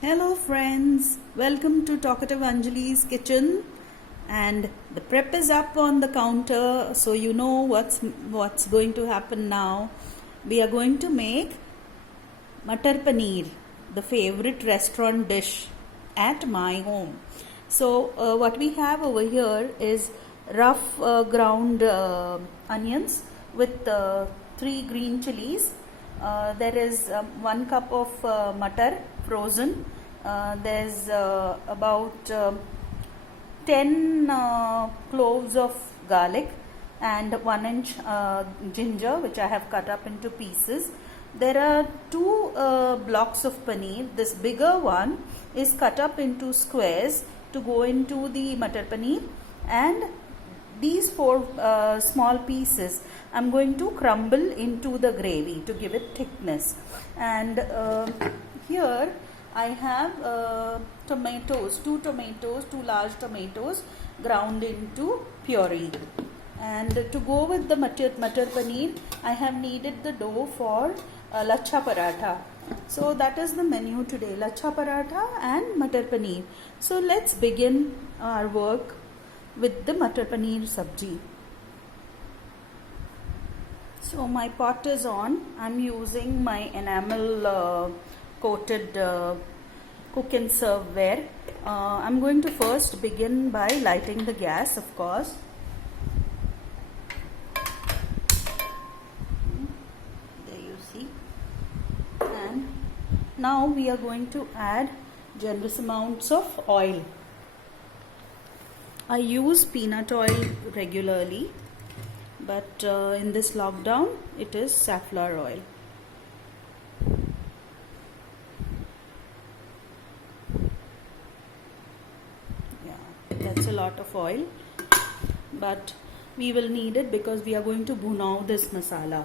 Hello friends, welcome to Talkative Anjali's kitchen, and the prep is up on the counter, so you know what's going to happen now. We are going to make Matar Paneer, the favorite restaurant dish at my home. So what we have over here is rough ground onions with 3 green chilies. There is 1 cup of matar frozen. There's about 10 cloves of garlic and 1 inch ginger, which I have cut up into pieces. There are 2 blocks of paneer. This bigger one is cut up into squares to go into the matar paneer, and these 4 small pieces I'm going to crumble into the gravy to give it thickness. And here I have tomatoes, 2 large tomatoes ground into puree. And to go with the matar paneer, I have kneaded the dough for lachha paratha. So that is the menu today, lachha paratha and matar paneer. So let's begin our work with the matar paneer sabji. So my pot is on. I'm using my enamel coated cook and serveware. I'm going to first begin by lighting the gas, of course. There you see. And now we are going to add generous amounts of oil. I use peanut oil regularly, but in this lockdown it is safflower oil. Yeah, that's a lot of oil, but we will need it because we are going to bhunao this masala.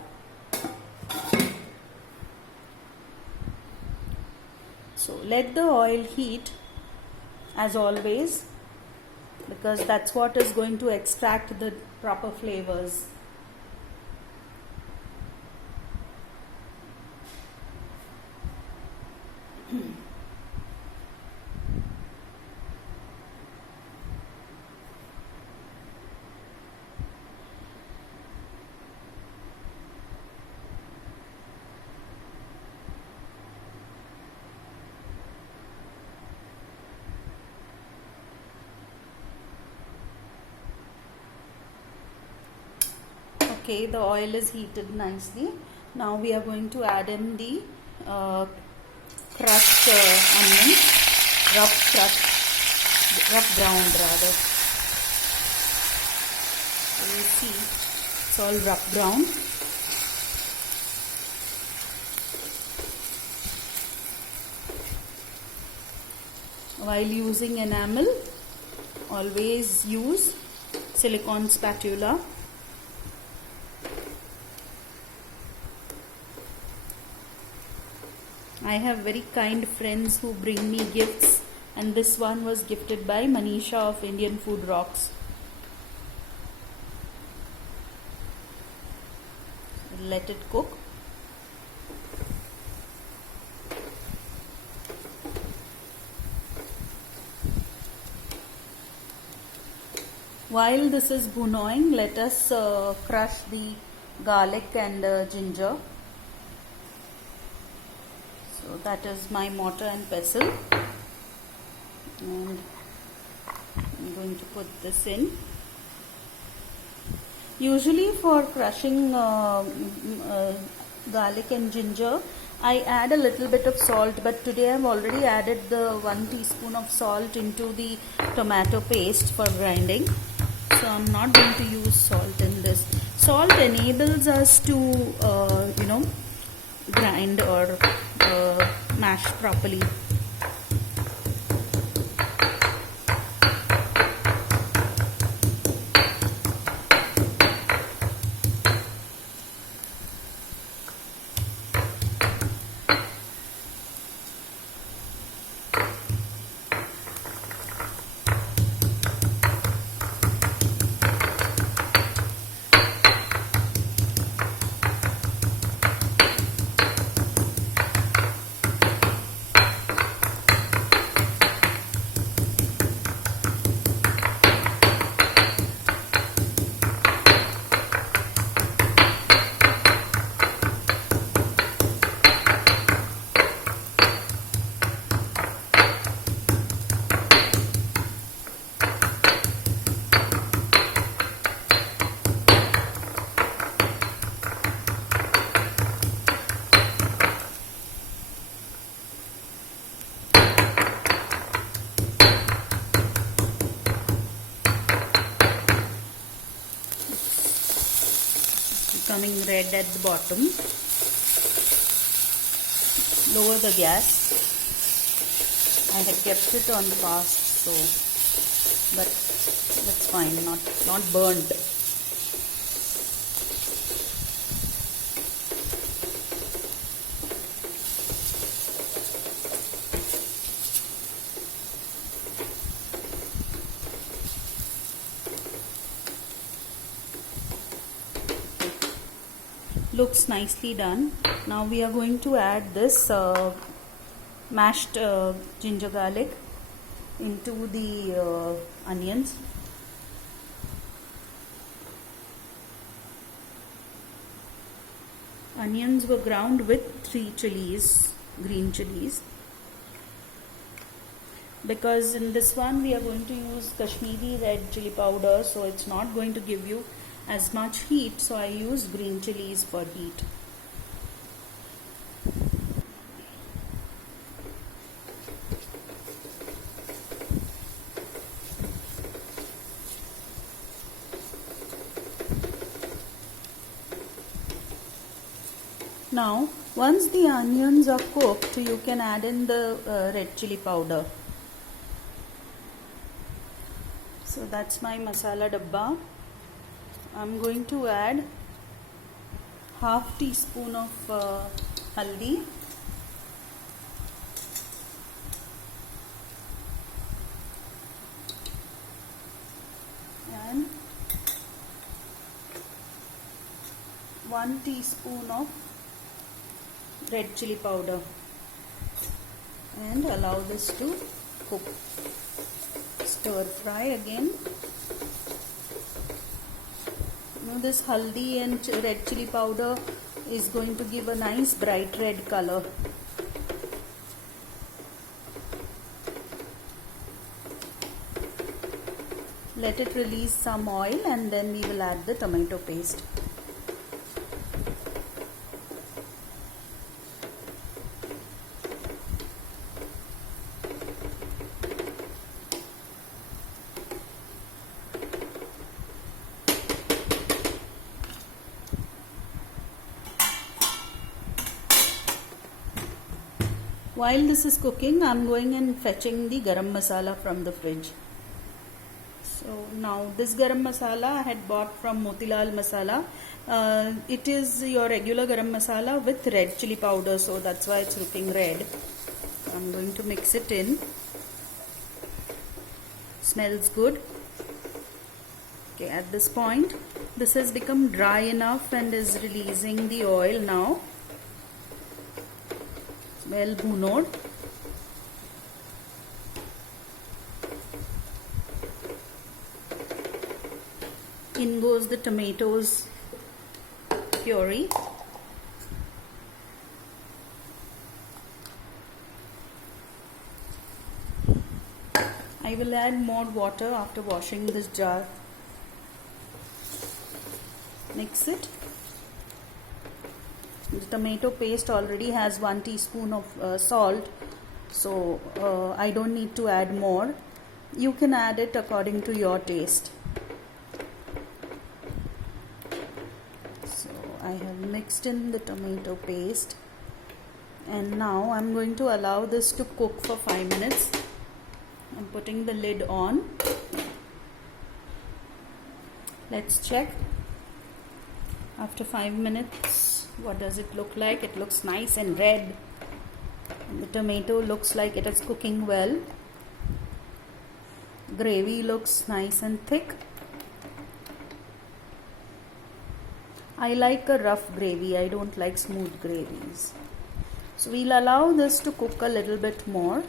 So let the oil heat as always, because that's what is going to extract the proper flavors. Okay, the oil is heated nicely. Now we are going to add in the crushed onions, rough ground rather. So you see, it's all rough ground. While using enamel, always use silicone spatula. I have very kind friends who bring me gifts, and this one was gifted by Manisha of Indian Food Rocks. Let it cook. While this is bhunowing, let us crush the garlic and ginger. So that is my mortar and pestle, and I'm going to put this in. Usually for crushing garlic and ginger, I add a little bit of salt, but today I've already added the 1 teaspoon of salt into the tomato paste for grinding. So I'm not going to use salt in this. Salt enables us to grind or mash properly. becoming red at the bottom. Lower the gas. I had kept it on the fast, so but that's fine, not burnt. Looks nicely done. Now we are going to add this mashed ginger garlic into the onions. Onions were ground with 3 chilies, green chilies. Because in this one we are going to use Kashmiri red chili powder, so it's not going to give you as much heat, so I use green chilies for heat. Now once the onions are cooked, you can add in the red chili powder. So that's my masala dabba. I'm going to add half teaspoon of haldi, and 1 teaspoon of red chili powder, and allow this to cook. Stir fry again. Now this haldi and red chili powder is going to give a nice bright red color. Let it release some oil and then we will add the tomato paste. While this is cooking, I am going and fetching the garam masala from the fridge. So now this garam masala I had bought from Motilal Masala. It is your regular garam masala with red chili powder, so that's why it's looking red. I am going to mix it in. Smells good. Okay, at this point this has become dry enough and is releasing the oil now. Well bhunod. In goes the tomatoes puree. I will add more water after washing this jar. Mix it. The tomato paste already has 1 teaspoon of salt, so I don't need to add more. You can add it according to your taste. So I have mixed in the tomato paste, and now I'm going to allow this to cook for 5 minutes. I'm putting the lid on. Let's check. After 5 minutes, what does it look like? It looks nice and red. And the tomato looks like it is cooking well. Gravy looks nice and thick. I like a rough gravy. I don't like smooth gravies. So we'll allow this to cook a little bit more.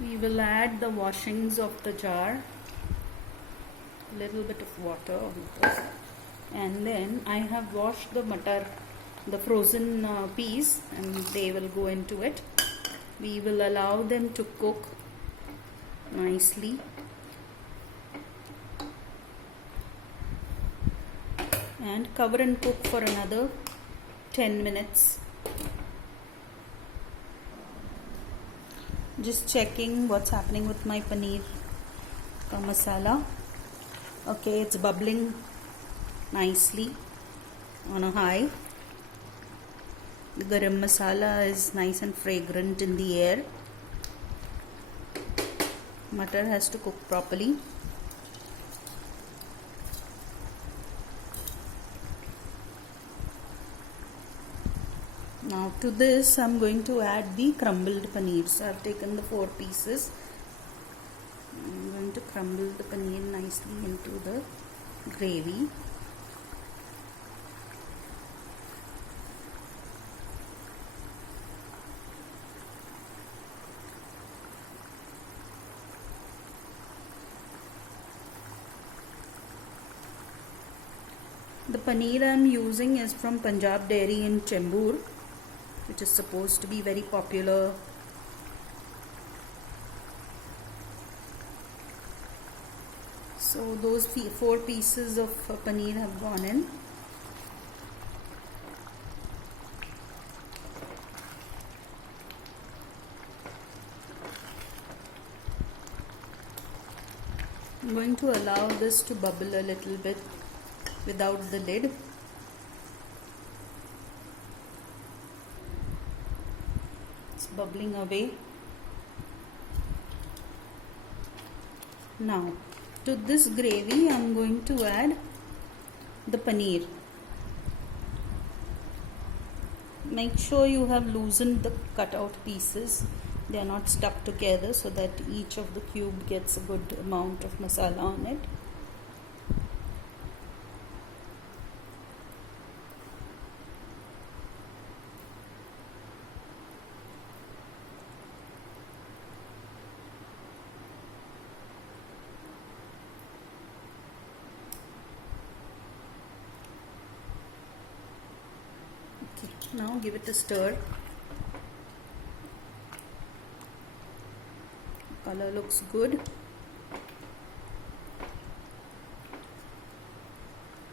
We will add the washings of the jar, a little bit of water on this, and then I have washed the matar, the frozen peas, and they will go into it. We will allow them to cook nicely. And cover and cook for another 10 minutes. Just checking what's happening with my paneer ka masala. Okay, it's bubbling nicely on a high. The garam masala is nice and fragrant in the air. Matar has to cook properly. Now to this I'm going to add the crumbled paneer. So I've taken the 4 pieces. I'm going to crumble the paneer nicely into the gravy. The paneer I am using is from Punjab Dairy in Chembur, which is supposed to be very popular. So those 4 pieces of paneer have gone in. I'm going to allow this to bubble a little bit without the lid. It's bubbling away. Now to this gravy I'm going to add the paneer. Make sure you have loosened the cutout pieces. They are not stuck together, so that each of the cube gets a good amount of masala on it. Now give it a stir. Color looks good.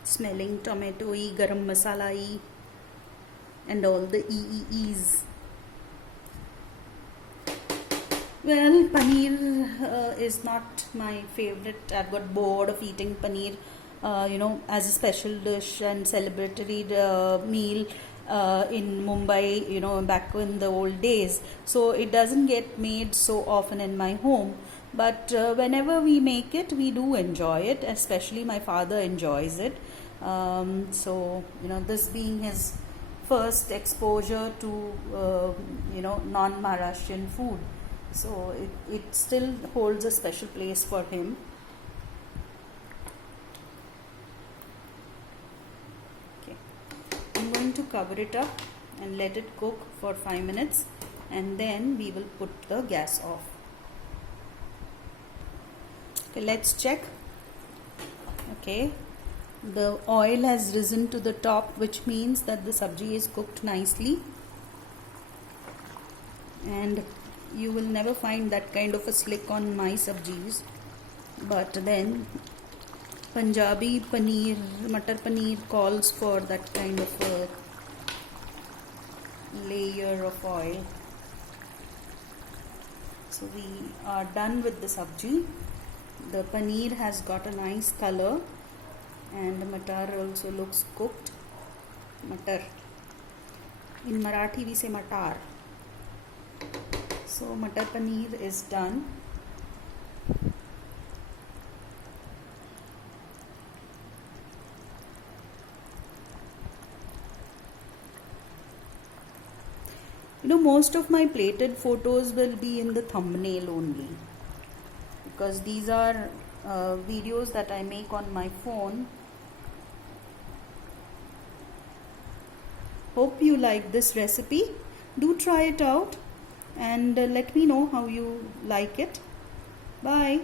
Smelling tomato-y, garam masala-y, and all the EEEs. Well, paneer is not my favorite. I've got bored of eating paneer, as a special dish and celebratory meal. In Mumbai, back in the old days. So it doesn't get made so often in my home. But whenever we make it, we do enjoy it. Especially my father enjoys it. This being his first exposure to, non-Maharashtrian food. So it still holds a special place for him. I'm going to cover it up and let it cook for 5 minutes, and then we will put the gas off. Okay, let's check. Okay, the oil has risen to the top, which means that the sabji is cooked nicely, and you will never find that kind of a slick on my sabjis. But then Punjabi paneer, matar paneer calls for that kind of a layer of oil. So we are done with the sabji. The paneer has got a nice color, and the matar also looks cooked. Matar. In Marathi we say matar. So matar paneer is done. Most of my plated photos will be in the thumbnail only, because these are videos that I make on my phone. Hope you like this recipe. Do try it out and let me know how you like it. Bye.